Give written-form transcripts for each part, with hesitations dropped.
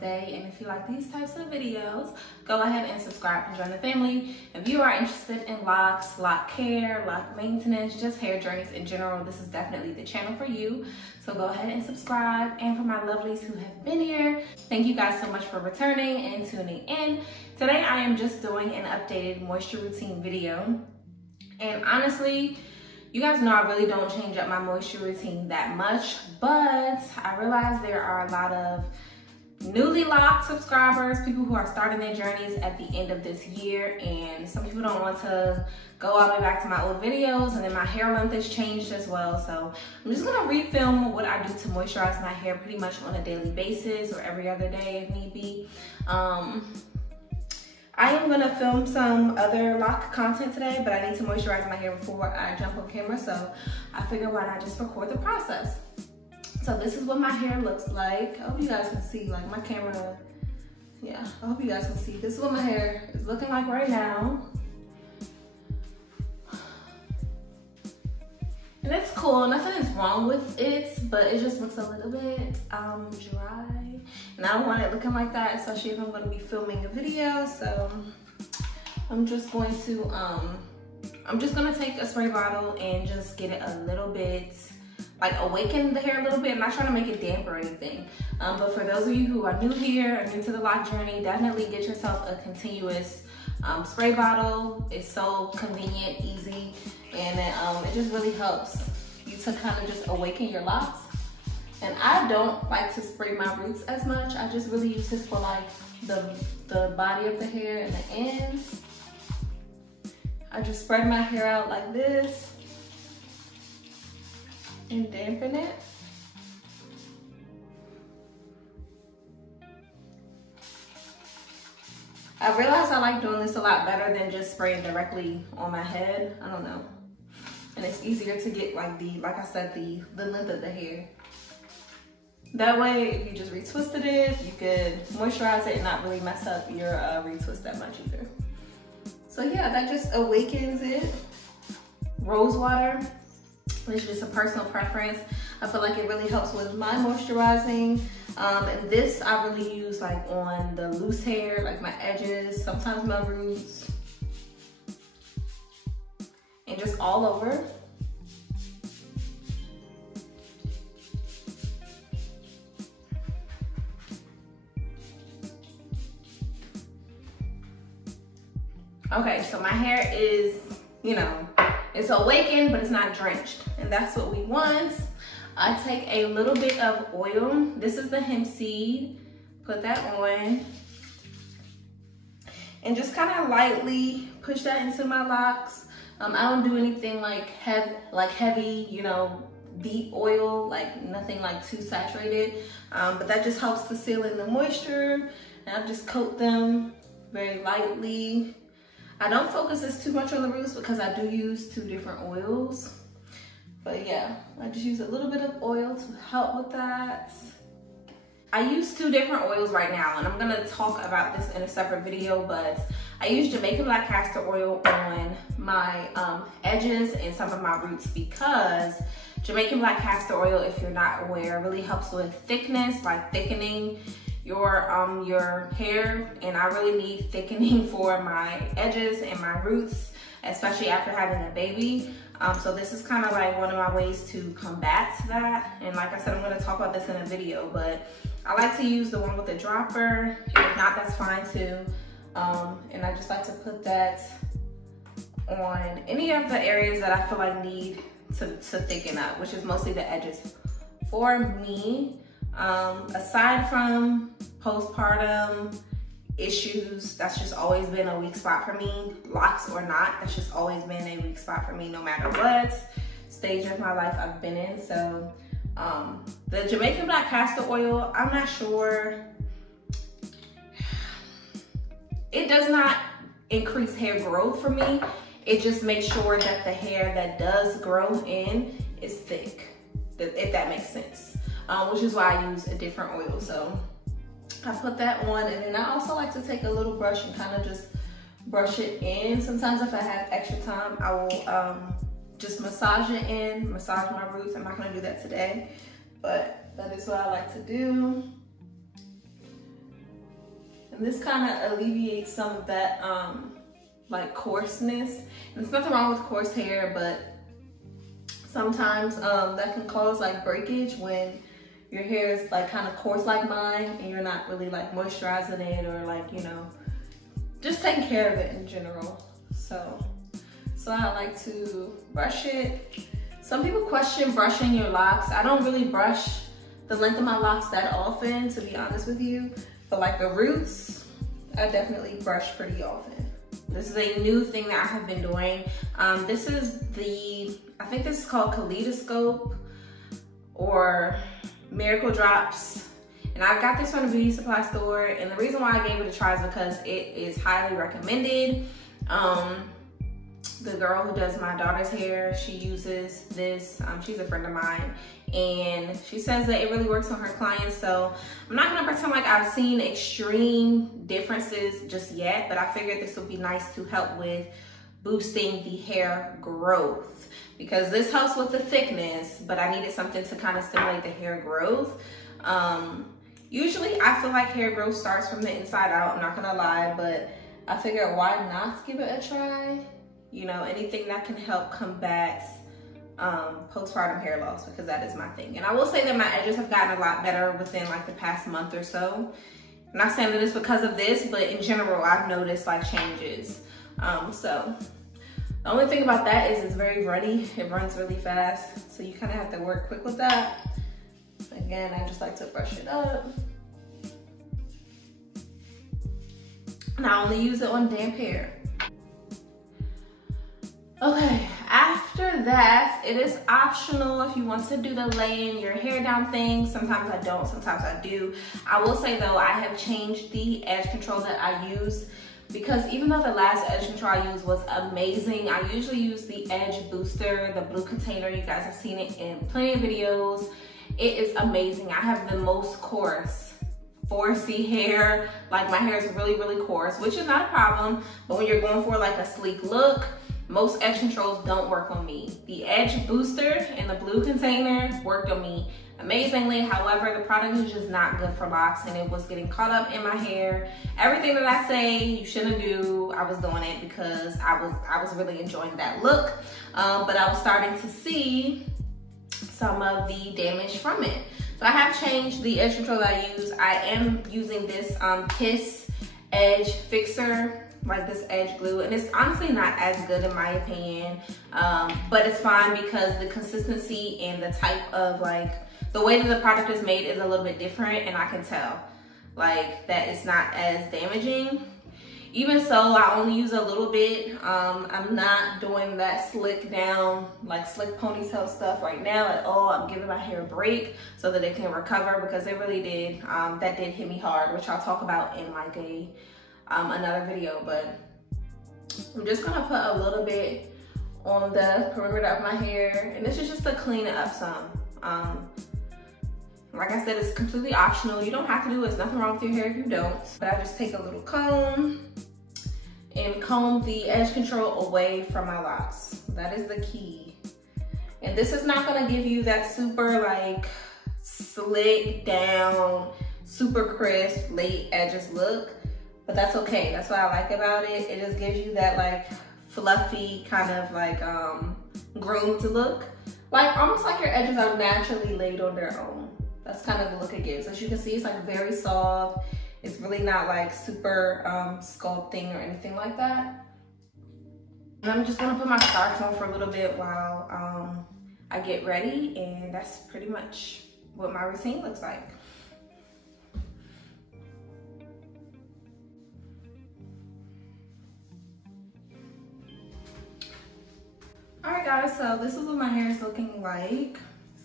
day. And if you like these types of videos, go ahead and subscribe and join the family. If you are interested in locks, lock care, lock maintenance, just hair journeys in general, this is definitely the channel for you. So go ahead and subscribe. And for my lovelies who have been here, thank you guys so much for returning and tuning in. Today I am just doing an updated moisture routine video. And honestly, you guys know I really don't change up my moisture routine that much, but I realize there are a lot of newly locked subscribers, people who are starting their journeys at the end of this year, and some people don't want to go all the way back to my old videos, and then my hair length has changed as well. So I'm just gonna refilm what I do to moisturize my hair pretty much on a daily basis or every other day if need be. I am gonna film some other lock content today, but I need to moisturize my hair before I jump on camera, so I figured why not just record the process. So this is what my hair looks like. I hope you guys can see, like my camera, yeah, I hope you guys can see. This is what my hair is looking like right now. And it's cool, nothing is wrong with it, but it just looks a little bit dry. And I don't want it looking like that, especially if I'm gonna be filming a video. So I'm just going to take a spray bottle and just get it a little bit, like awaken the hair a little bit. I'm not trying to make it damp or anything. But for those of you who are new here or new to the lock journey, definitely get yourself a continuous spray bottle. It's so convenient, easy, and it just really helps you to kind of just awaken your locks. And I don't like to spray my roots as much. I just really use this for like the body of the hair and the ends. I just spread my hair out like this and dampen it. I realized I like doing this a lot better than just spraying directly on my head. I don't know. And it's easier to get like I said, the length of the hair. That way, if you just retwisted it, you could moisturize it and not really mess up your retwist that much either. So yeah, that just awakens it. Rose water, it's just a personal preference. I feel like it really helps with my moisturizing. And this I really use like on the loose hair, like my edges, sometimes my roots, and just all over. Okay, so my hair is, you know, it's awakened, but it's not drenched, and that's what we want. I take a little bit of oil. This is the hemp seed. Put that on. And just kind of lightly push that into my locks. I don't do anything like heavy, you know, deep oil, like nothing like too saturated. But that just helps to seal in the moisture. And I just coat them very lightly. I don't focus this too much on the roots because I do use 2 different oils. But yeah, I just use a little bit of oil to help with that. I use 2 different oils right now, and I'm gonna talk about this in a separate video, but I use Jamaican black castor oil on my edges and some of my roots because Jamaican black castor oil, if you're not aware, really helps with thickness, like thickening your hair, and I really need thickening for my edges and my roots, especially after having a baby. So this is kind of like one of my ways to combat that. And like I said, I'm going to talk about this in a video, but I like to use the one with the dropper. If not, that's fine too. And I just like to put that on any of the areas that I feel like need to thicken up, which is mostly the edges. For me, aside from postpartum issues, that's just always been a weak spot for me. Locks or not, that's just always been a weak spot for me no matter what stage of my life I've been in. So the Jamaican black castor oil, I'm not sure. It does not increase hair growth for me. It just makes sure that the hair that does grow in is thick, if that makes sense. Which is why I use a different oil. So I put that on, and then I also like to take a little brush and kind of just brush it in. Sometimes if I have extra time, I will just massage it in, massage my roots. I'm not gonna do that today, but that is what I like to do. this kind of alleviates some of that like coarseness. And there's nothing wrong with coarse hair, but sometimes that can cause like breakage when your hair is like kind of coarse like mine and you're not really like moisturizing it or like, you know, just taking care of it in general. So I like to brush it. Some people question brushing your locks. I don't really brush the length of my locks that often, to be honest with you. But like the roots, I definitely brush pretty often. This is a new thing that I have been doing. This is I think this is called Kaleidoscope or Miracle Drops. And I got this from the beauty supply store. And the reason why I gave it a try is because it is highly recommended. The girl who does my daughter's hair, she uses this. She's a friend of mine. And she says that it really works on her clients. So I'm not gonna pretend like I've seen extreme differences just yet, but I figured this would be nice to help with boosting the hair growth, because this helps with the thickness, but I needed something to kind of stimulate the hair growth. Usually I feel like hair growth starts from the inside out, I'm not gonna lie, but I figured why not give it a try? You know, anything that can help combat postpartum hair loss, because that is my thing. And I will say that my edges have gotten a lot better within like the past month or so. I'm not saying that it's because of this, but in general, I've noticed like changes. So the only thing about that is it's very runny. It runs really fast. So you kind of have to work quick with that. Again, I just like to brush it up. And I only use it on damp hair. Okay, after that, it is optional if you want to do the laying your hair down thing. Sometimes I don't, sometimes I do. I will say though, I have changed the edge control that I use, because even though the last edge control I used was amazing, I usually use the edge booster, the blue container. You guys have seen it in plenty of videos. It is amazing. I have the most coarse 4C hair. Like my hair is really, really coarse, which is not a problem. But when you're going for like a sleek look, most edge controls don't work on me. The edge booster and the blue container worked on me amazingly. However, the product is just not good for locks, and it was getting caught up in my hair. Everything that I say you shouldn't do, I was doing it because I was really enjoying that look. But I was starting to see some of the damage from it. So I have changed the edge control that I use. I am using this Kiss Edge Fixer, like this edge glue, and it's honestly not as good in my opinion, but it's fine because the consistency and the type of like the way that the product is made is a little bit different, and I can tell like that it's not as damaging. Even so, I only use a little bit. I'm not doing that slick down, like slick ponytail stuff right now at all. I'm giving my hair a break so that it can recover, because it really did, that did hit me hard, which I'll talk about in like another video. But I'm just gonna put a little bit on the perimeter of my hair, and this is just to clean it up some. Like I said, it's completely optional. You don't have to do it. There's nothing wrong with your hair if you don't. But I just take a little comb and comb the edge control away from my locks. That is the key. And this is not gonna give you that super like slick down, super crisp, late edges look, but that's okay. That's what I like about it. It just gives you that like fluffy kind of like groomed look. Like almost like your edges are naturally laid on their own. That's kind of the look it gives. As you can see, it's like very soft. It's really not like super sculpting or anything like that. And I'm just gonna put my scarf on for a little bit while I get ready, and that's pretty much what my routine looks like. All right guys, so this is what my hair is looking like.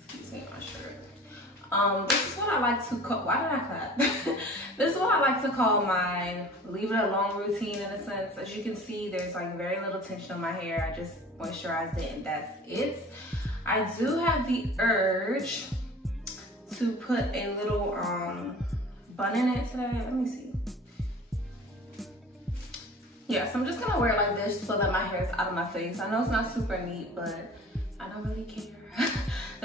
Excuse me, my shirt. This is what I like to call, why did I clap? This is what I like to call my leave it alone routine, in a sense. As you can see, there's like very little tension on my hair. I just moisturized it and that's it. I do have the urge to put a little bun in it today. Let me see. Yeah, so I'm just gonna wear it like this so that my hair is out of my face. I know it's not super neat, but I don't really care.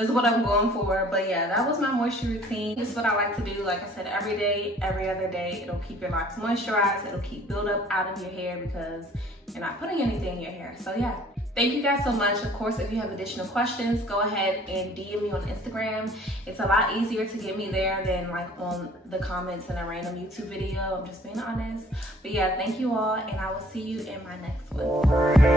is what I'm going for. But yeah, that was my moisture routine. This is what I like to do. Like I said, every day, every other day. It'll keep your locks moisturized. It'll keep buildup out of your hair because you're not putting anything in your hair. So yeah. Thank you guys so much. Of course, if you have additional questions, go ahead and DM me on Instagram. It's a lot easier to get me there than like on the comments in a random YouTube video. I'm just being honest. But yeah, thank you all, and I will see you in my next one.